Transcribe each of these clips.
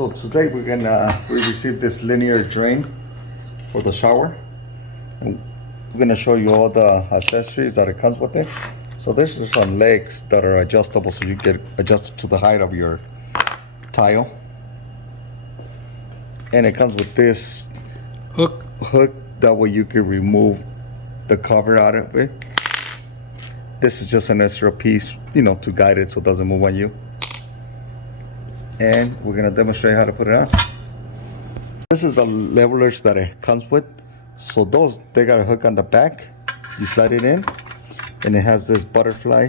So today we received this linear drain for the shower. And we're gonna show you all the accessories that it comes with it. So there's some legs that are adjustable, so you get adjusted to the height of your tile. And it comes with this hook. That way you can remove the cover out of it. This is just an extra piece, to guide it so it doesn't move on you. And we're gonna demonstrate how to put it on. This is a levelers that it comes with. So they got a hook on the back. You slide it in, and it has this butterfly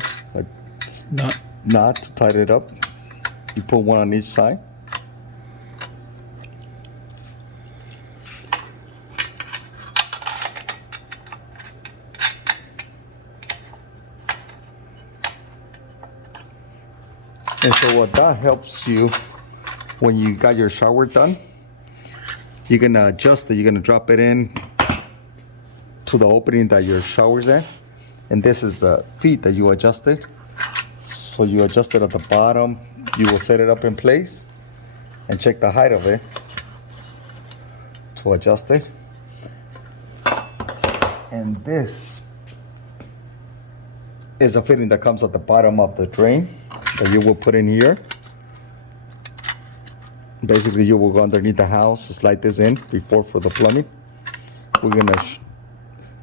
knot to tie it up. You put one on each side. And so what that helps you when you got your shower done, you're gonna adjust it. You're gonna drop it in to the opening that your shower's in. And this is the feet that you adjusted. So you adjust it at the bottom. You will set it up in place and check the height of it to adjust it. And this is a fitting that comes at the bottom of the drain that you will put in here. Basically, you will go underneath the house, slide this in for the plumbing. We're gonna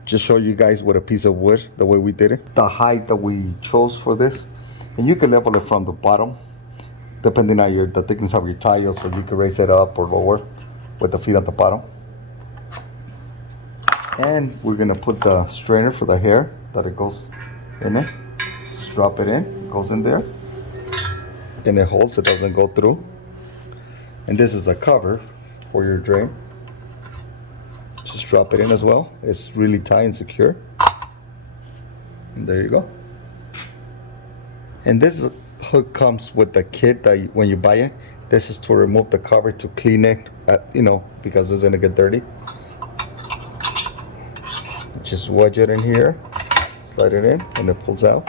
just show you guys with a piece of wood, the way we did it. The height that we chose for this, and you can level it from the bottom, depending on the thickness of your tile, so you can raise it up or lower with the feet at the bottom. And we're gonna put the strainer for the hair that it goes in it. Just drop it in, it goes in there. Then it holds, it doesn't go through. And this is a cover for your drain. Just drop it in as well. It's really tight and secure. And there you go. And this hook comes with the kit that when you buy it. This is to remove the cover to clean it, because it's gonna get dirty. Just wedge it in here, slide it in, and it pulls out.